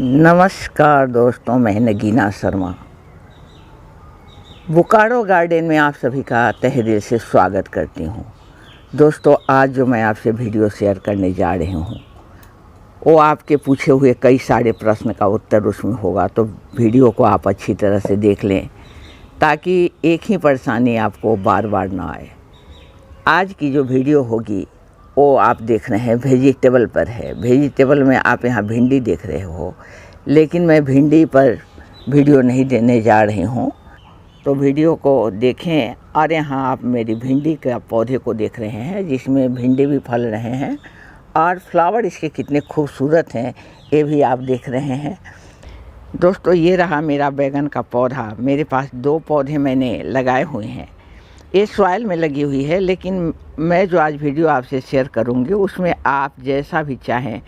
नमस्कार दोस्तों, मैं नगीना शर्मा बोकारो गार्डन में आप सभी का तहे दिल से स्वागत करती हूँ। दोस्तों, आज जो मैं आपसे वीडियो शेयर करने जा रही हूँ वो आपके पूछे हुए कई सारे प्रश्न का उत्तर उसमें होगा, तो वीडियो को आप अच्छी तरह से देख लें ताकि एक ही परेशानी आपको बार बार ना आए। आज की जो वीडियो होगी वो आप देख रहे हैं वेजिटेबल पर है। वेजिटेबल में आप यहाँ भिंडी देख रहे हो, लेकिन मैं भिंडी पर वीडियो नहीं देने जा रही हूँ, तो वीडियो को देखें। और यहाँ आप मेरी भिंडी के पौधे को देख रहे हैं जिसमें भिंडी भी फल रहे हैं और फ्लावर इसके कितने खूबसूरत हैं ये भी आप देख रहे हैं। दोस्तों, ये रहा मेरा बैगन का पौधा। मेरे पास 2 पौधे मैंने लगाए हुए हैं। ये सॉइल में लगी हुई है, लेकिन मैं जो आज वीडियो आपसे शेयर करूंगी उसमें आप जैसा भी चाहें,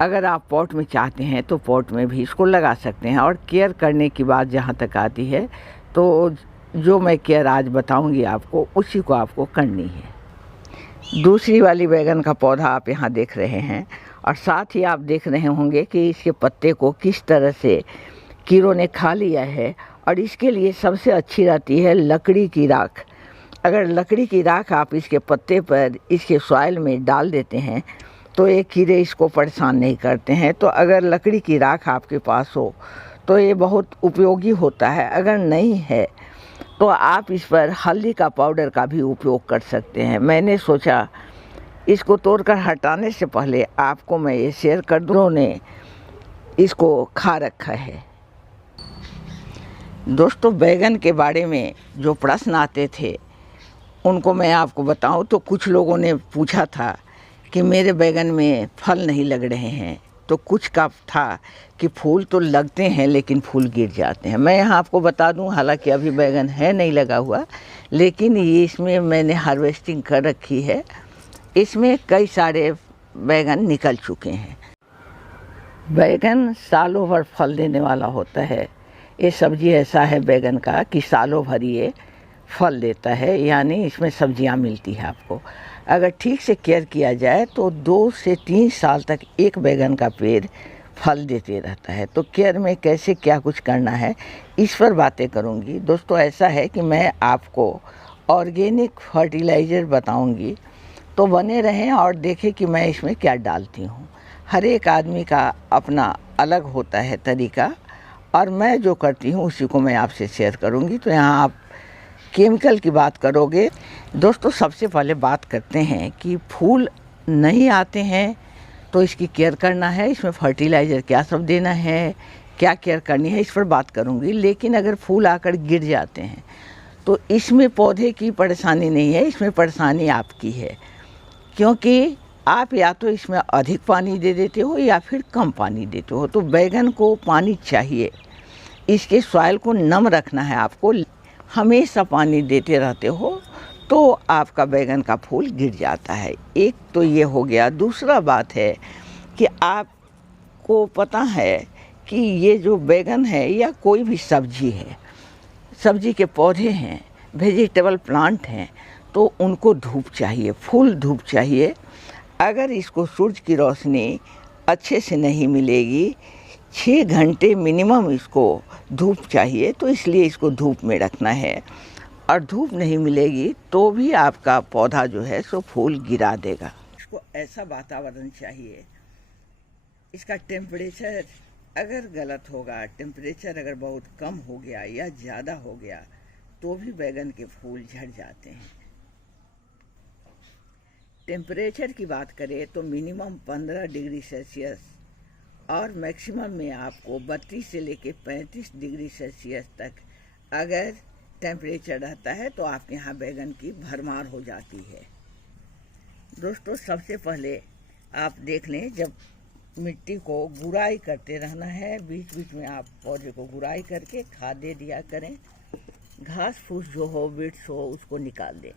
अगर आप पॉट में चाहते हैं तो पॉट में भी इसको लगा सकते हैं। और केयर करने की बात जहाँ तक आती है तो जो मैं केयर आज बताऊंगी आपको उसी को आपको करनी है। दूसरी वाली बैगन का पौधा आप यहाँ देख रहे हैं और साथ ही आप देख रहे होंगे कि इसके पत्ते को किस तरह से कीड़ों ने खा लिया है। और इसके लिए सबसे अच्छी रहती है लकड़ी की राख। अगर लकड़ी की राख आप इसके पत्ते पर इसके सॉइल में डाल देते हैं तो ये कीड़े इसको परेशान नहीं करते हैं। तो अगर लकड़ी की राख आपके पास हो तो ये बहुत उपयोगी होता है। अगर नहीं है तो आप इस पर हल्दी का पाउडर का भी उपयोग कर सकते हैं। मैंने सोचा इसको तोड़कर हटाने से पहले आपको मैं ये शेयर कर दूँ, ने इसको खा रखा है। दोस्तों, बैगन के बारे में जो प्रश्न आते थे उनको मैं आपको बताऊं तो कुछ लोगों ने पूछा था कि मेरे बैगन में फल नहीं लग रहे हैं, तो कुछ का था कि फूल तो लगते हैं लेकिन फूल गिर जाते हैं। मैं यहाँ आपको बता दूं, हालांकि अभी बैगन है नहीं लगा हुआ, लेकिन ये इसमें मैंने हार्वेस्टिंग कर रखी है। इसमें कई सारे बैगन निकल चुके हैं। बैगन सालों भर फल देने वाला होता है। ये सब्जी ऐसा है बैगन का कि सालों भर ये फल देता है, यानी इसमें सब्जियां मिलती है आपको। अगर ठीक से केयर किया जाए तो 2 से 3 साल तक एक बैगन का पेड़ फल देते रहता है। तो केयर में कैसे क्या कुछ करना है इस पर बातें करूंगी। दोस्तों, ऐसा है कि मैं आपको ऑर्गेनिक फर्टिलाइज़र बताऊंगी, तो बने रहें और देखें कि मैं इसमें क्या डालती हूँ। हर एक आदमी का अपना अलग होता है तरीका, और मैं जो करती हूँ उसी को मैं आपसे शेयर करूँगी। तो यहाँ आप केमिकल की बात करोगे। दोस्तों, सबसे पहले बात करते हैं कि फूल नहीं आते हैं तो इसकी केयर करना है, इसमें फर्टिलाइज़र क्या सब देना है, क्या केयर करनी है, इस पर बात करूँगी। लेकिन अगर फूल आकर गिर जाते हैं तो इसमें पौधे की परेशानी नहीं है, इसमें परेशानी आपकी है, क्योंकि आप या तो इसमें अधिक पानी दे देते हो या फिर कम पानी देते हो। तो बैगन को पानी चाहिए, इसके सॉइल को नम रखना है आपको। हमेशा पानी देते रहते हो तो आपका बैगन का फूल गिर जाता है। एक तो ये हो गया। दूसरा बात है कि आपको पता है कि ये जो बैगन है या कोई भी सब्जी है, सब्जी के पौधे हैं, वेजिटेबल प्लांट हैं, तो उनको धूप चाहिए, फुल धूप चाहिए। अगर इसको सूरज की रोशनी अच्छे से नहीं मिलेगी, 6 घंटे मिनिमम इसको धूप चाहिए, तो इसलिए इसको धूप में रखना है। और धूप नहीं मिलेगी तो भी आपका पौधा जो है सो फूल गिरा देगा। इसको ऐसा वातावरण चाहिए, इसका टेम्परेचर अगर गलत होगा, टेम्परेचर अगर बहुत कम हो गया या ज़्यादा हो गया तो भी बैगन के फूल झड़ जाते हैं। टेम्परेचर की बात करें तो मिनिमम 15 डिग्री सेल्सियस और मैक्सिमम में आपको 32 से लेके 35 डिग्री सेल्सियस तक अगर टेम्परेचर रहता है तो आपके यहाँ बैगन की भरमार हो जाती है। दोस्तों, सबसे पहले आप देख लें, जब मिट्टी को गुड़ाई करते रहना है, बीच बीच में आप पौधे को गुड़ाई करके खाद दे दिया करें। घास फूस जो हो, बिट्स हो, उसको निकाल दें।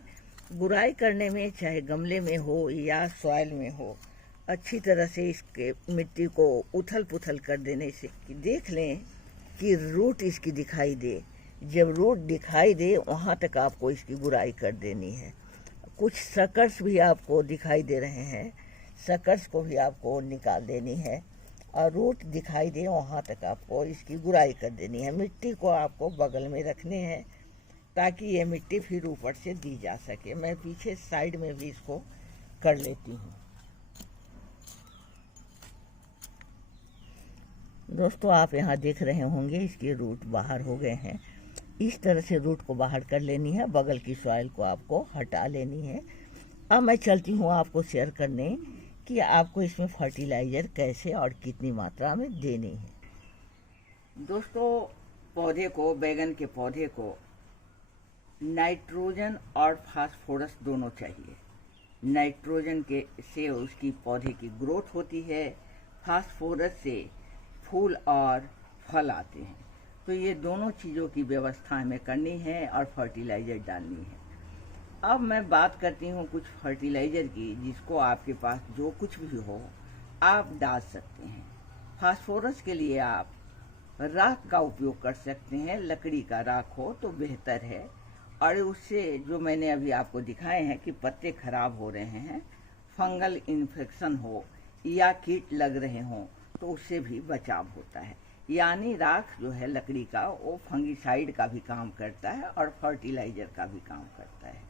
गुड़ाई करने में चाहे गमले में हो या सॉइल में हो, अच्छी तरह से इसके मिट्टी को उथल पुथल कर देने से देख लें कि रूट इसकी दिखाई दे। जब रूट दिखाई दे वहाँ तक आपको इसकी गुड़ाई कर देनी है। कुछ सकर्स भी आपको दिखाई दे रहे हैं, सकर्स को भी आपको निकाल देनी है। और रूट दिखाई दे वहाँ तक आपको इसकी गुड़ाई कर देनी है। मिट्टी को आपको बगल में रखने हैं ताकि ये मिट्टी फिर ऊपर से दी जा सके। मैं पीछे साइड में भी इसको कर लेती हूँ। दोस्तों आप यहाँ देख रहे होंगे इसके रूट बाहर हो गए हैं। इस तरह से रूट को बाहर कर लेनी है, बगल की सॉइल को आपको हटा लेनी है। अब मैं चलती हूँ आपको शेयर करने कि आपको इसमें फर्टिलाइज़र कैसे और कितनी मात्रा में देनी है। दोस्तों पौधे को, बैगन के पौधे को नाइट्रोजन और फास्फोरस दोनों चाहिए। नाइट्रोजन के से उसकी पौधे की ग्रोथ होती है, फास्फोरस से फूल और फल आते हैं। तो ये दोनों चीज़ों की व्यवस्था हमें करनी है और फर्टिलाइज़र डालनी है। अब मैं बात करती हूँ कुछ फर्टिलाइज़र की, जिसको आपके पास जो कुछ भी हो आप डाल सकते हैं। फास्फोरस के लिए आप राख का उपयोग कर सकते हैं, लकड़ी का राख हो तो बेहतर है। और उससे जो मैंने अभी आपको दिखाए हैं कि पत्ते खराब हो रहे हैं, फंगल इन्फेक्शन हो या कीट लग रहे हों, तो उससे भी बचाव होता है। यानी राख जो है लकड़ी का, वो फंगिसाइड का भी काम करता है और फर्टिलाइज़र का भी काम करता है।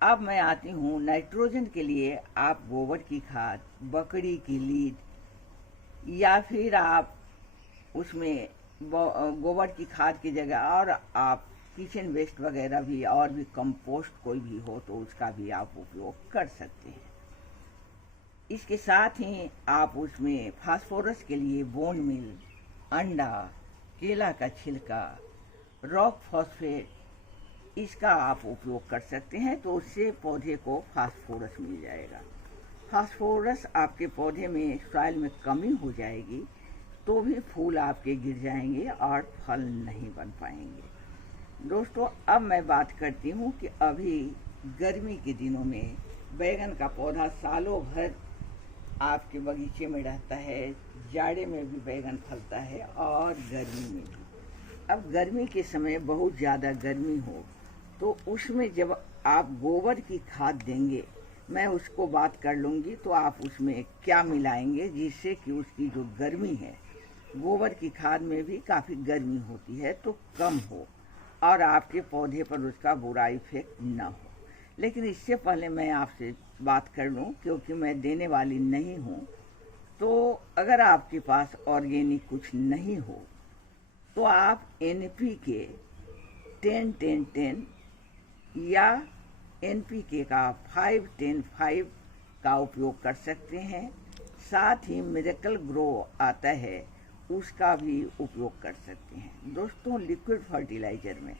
अब मैं आती हूँ नाइट्रोजन के लिए। आप गोबर की खाद, बकरी की लीद या फिर आप उसमें गोबर की खाद की जगह और आप किचन वेस्ट वगैरह भी और भी कंपोस्ट कोई भी हो तो उसका भी आप उपयोग कर सकते हैं। इसके साथ ही आप उसमें फास्फोरस के लिए बोन मिल, अंडा, केला का छिलका, रॉक फॉस्फेट, इसका आप उपयोग कर सकते हैं। तो उससे पौधे को फास्फोरस मिल जाएगा। फास्फोरस आपके पौधे में सॉइल में कमी हो जाएगी तो भी फूल आपके गिर जाएंगे और फल नहीं बन पाएंगे। दोस्तों अब मैं बात करती हूँ कि अभी गर्मी के दिनों में बैगन का पौधा सालों भर आपके बगीचे में रहता है। जाड़े में भी बैगन फलता है और गर्मी में भी। अब गर्मी के समय बहुत ज़्यादा गर्मी हो तो उसमें जब आप गोबर की खाद देंगे, मैं उसको बात कर लूँगी, तो आप उसमें क्या मिलाएंगे जिससे कि उसकी जो गर्मी है, गोबर की खाद में भी काफ़ी गर्मी होती है, तो कम हो और आपके पौधे पर उसका बुरा इफेक्ट ना हो। लेकिन इससे पहले मैं आपसे बात कर लूँ, क्योंकि मैं देने वाली नहीं हूँ, तो अगर आपके पास ऑर्गेनिक कुछ नहीं हो तो आप NPK 10-10-10 या NPK का 5-10-5 का उपयोग कर सकते हैं। साथ ही मिरेकल ग्रो आता है, उसका भी उपयोग कर सकते हैं। दोस्तों लिक्विड फर्टिलाइज़र में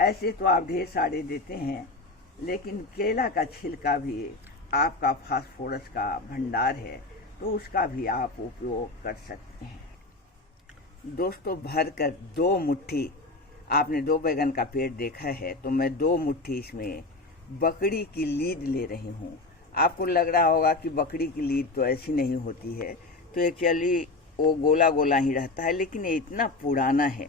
ऐसे तो आप ढेर सारे देते हैं, लेकिन केला का छिलका भी आपका फास्फोरस का भंडार है, तो उसका भी आप उपयोग कर सकते हैं। दोस्तों भर कर 2 मुट्ठी, आपने 2 बैगन का पेड़ देखा है, तो मैं 2 मुट्ठी इसमें बकरी की लीद ले रही हूँ। आपको लग रहा होगा कि बकरी की लीद तो ऐसी नहीं होती है, तो एक्चुअली वो गोला गोला ही रहता है, लेकिन ये इतना पुराना है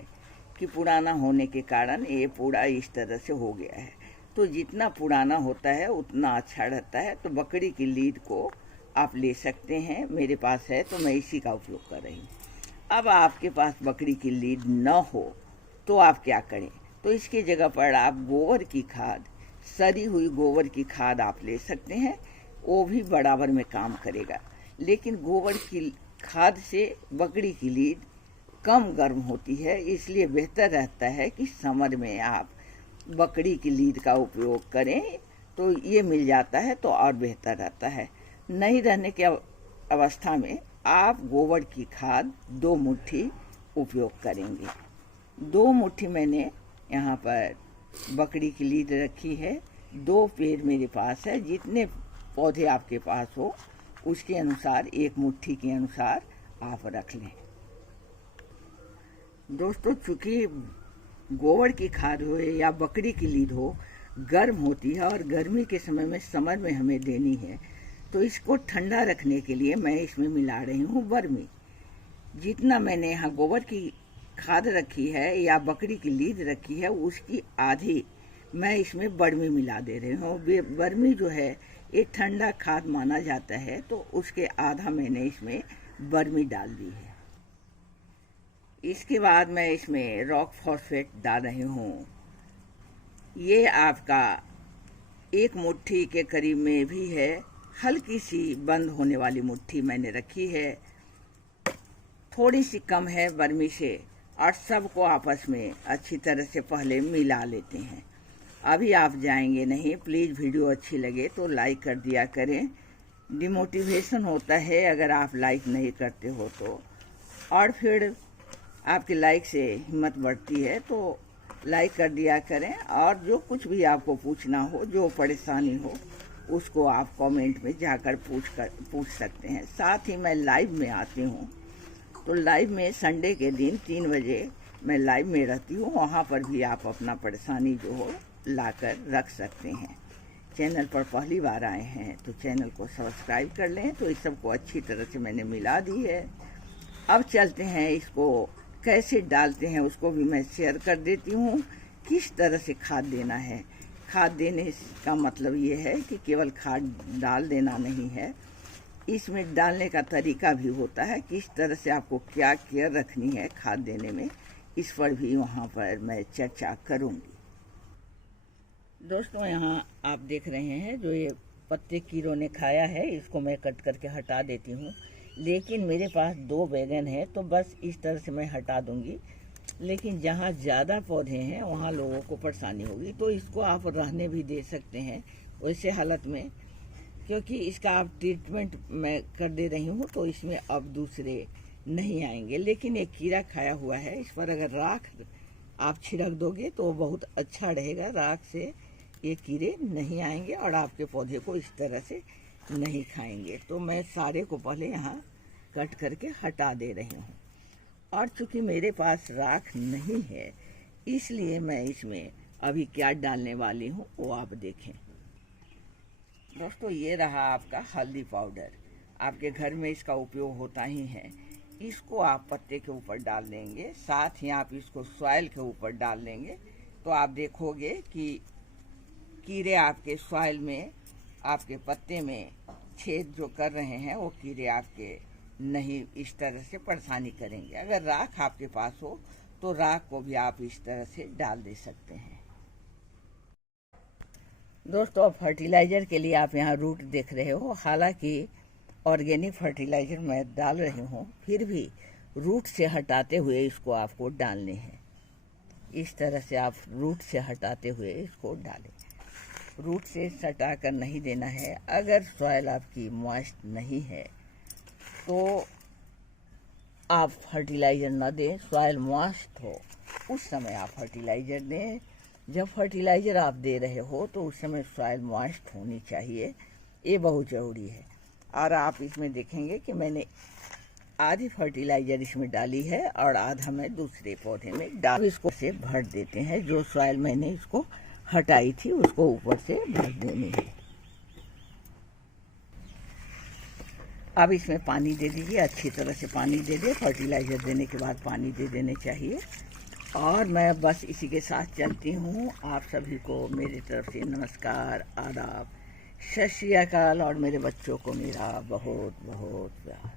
कि पुराना होने के कारण ये पूरा इस तरह से हो गया है। तो जितना पुराना होता है उतना अच्छा रहता है। तो बकरी की लीद को आप ले सकते हैं, मेरे पास है तो मैं इसी का उपयोग कर रही हूँ। अब आपके पास बकरी की लीद न हो तो आप क्या करें, तो इसकी जगह पर आप गोबर की खाद, सड़ी हुई गोबर की खाद आप ले सकते हैं, वो भी बराबर में काम करेगा। लेकिन गोबर की खाद से बकरी की लीद कम गर्म होती है, इसलिए बेहतर रहता है कि समर में आप बकरी की लीद का उपयोग करें, तो ये मिल जाता है तो और बेहतर रहता है। नहीं रहने की अवस्था में आप गोबर की खाद 2 मुट्ठी उपयोग करेंगे। 2 मुट्ठी मैंने यहाँ पर बकरी की लीद रखी है। 2 पेड़ मेरे पास है, जितने पौधे आपके पास हो उसके अनुसार 1 मुट्ठी के अनुसार आप रख लें। दोस्तों चूँकि गोबर की खाद हो या बकरी की लीद हो, गर्म होती है और गर्मी के समय में, समर में हमें देनी है, तो इसको ठंडा रखने के लिए मैं इसमें मिला रही हूँ वर्मी। जितना मैंने यहाँ गोबर की खाद रखी है या बकरी की लीद रखी है, उसकी आधी मैं इसमें वर्मी मिला दे रही हूँ। वर्मी जो है ये ठंडा खाद माना जाता है, तो उसके आधा मैंने इसमें बर्मी डाल दी है। इसके बाद मैं इसमें रॉक फॉस्फेट डाल रही हूँ। ये आपका 1 मुट्ठी के करीब में भी है, हल्की सी बंद होने वाली मुट्ठी मैंने रखी है, थोड़ी सी कम है बर्मी से। और सबको आपस में अच्छी तरह से पहले मिला लेते हैं। अभी आप जाएंगे नहीं। प्लीज़ वीडियो अच्छी लगे तो लाइक कर दिया करें, डिमोटिवेशन होता है अगर आप लाइक नहीं करते हो तो, और फिर आपके लाइक से हिम्मत बढ़ती है, तो लाइक कर दिया करें। और जो कुछ भी आपको पूछना हो, जो परेशानी हो, उसको आप कमेंट में जाकर पूछ सकते हैं। साथ ही मैं लाइव में आती हूँ, तो लाइव में संडे के दिन 3 बजे मैं लाइव में रहती हूँ। वहाँ पर भी आप अपना परेशानी जो हो लाकर रख सकते हैं। चैनल पर पहली बार आए हैं तो चैनल को सब्सक्राइब कर लें। तो इस सबको अच्छी तरह से मैंने मिला दी है। अब चलते हैं, इसको कैसे डालते हैं उसको भी मैं शेयर कर देती हूँ। किस तरह से खाद देना है। खाद देने का मतलब ये है कि केवल खाद डाल देना नहीं है, इसमें डालने का तरीका भी होता है। किस तरह से आपको क्या केयर रखनी है खाद देने में, इस पर भी वहाँ पर मैं चर्चा करूँगी। दोस्तों, यहाँ आप देख रहे हैं जो ये पत्ते कीड़ों ने खाया है, इसको मैं कट करके हटा देती हूँ। लेकिन मेरे पास 2 बैगन है तो बस इस तरह से मैं हटा दूँगी। लेकिन जहाँ ज़्यादा पौधे हैं वहाँ लोगों को परेशानी होगी, तो इसको आप रहने भी दे सकते हैं वैसे हालत में, क्योंकि इसका आप ट्रीटमेंट मैं कर दे रही हूँ तो इसमें अब दूसरे नहीं आएंगे। लेकिन एक कीड़ा खाया हुआ है, इस पर अगर राख आप छिड़क दोगे तो बहुत अच्छा रहेगा। राख से ये कीड़े नहीं आएंगे और आपके पौधे को इस तरह से नहीं खाएंगे। तो मैं सारे को पहले यहाँ कट करके हटा दे रही हूँ। और चूँकि मेरे पास राख नहीं है, इसलिए मैं इसमें अभी क्या डालने वाली हूँ वो आप देखें। दोस्तों, ये रहा आपका हल्दी पाउडर। आपके घर में इसका उपयोग होता ही है। इसको आप पत्ते के ऊपर डाल देंगे, साथ ही आप इसको सॉइल के ऊपर डाल देंगे, तो आप देखोगे कि कीड़े आपके सॉइल में, आपके पत्ते में छेद जो कर रहे हैं वो कीड़े आपके नहीं इस तरह से परेशानी करेंगे। अगर राख आपके पास हो तो राख को भी आप इस तरह से डाल दे सकते हैं। दोस्तों, फर्टिलाइज़र के लिए आप यहाँ रूट देख रहे हो। हालांकि ऑर्गेनिक फर्टिलाइज़र मैं डाल रही हूँ, फिर भी रूट से हटाते हुए इसको आपको डालने हैं। इस तरह से आप रूट से हटाते हुए इसको डालें। रूट से सटा कर नहीं देना है। अगर सॉइल आपकी मॉइस्ट नहीं है तो आप फर्टिलाइज़र ना दें। सॉइल मॉइस्ट हो उस समय आप फर्टिलाइज़र दें। जब फर्टिलाइज़र आप दे रहे हो तो उस समय सॉइल मॉइस्ट होनी चाहिए, ये बहुत ज़रूरी है। और आप इसमें देखेंगे कि मैंने आधी फर्टिलाइज़र इसमें डाली है और आधा मैं दूसरे पौधे में डाल, इसको से भर देते हैं। जो सॉइल मैंने इसको हटाई थी उसको ऊपर से भर देनी है। अब इसमें पानी दे दीजिए, अच्छी तरह से पानी दे दे। फर्टिलाइज़र देने के बाद पानी दे देने चाहिए। और मैं बस इसी के साथ चलती हूँ। आप सभी को मेरी तरफ से नमस्कार, आदाब, सत श्री अकाल, और मेरे बच्चों को मेरा बहुत बहुत प्यार।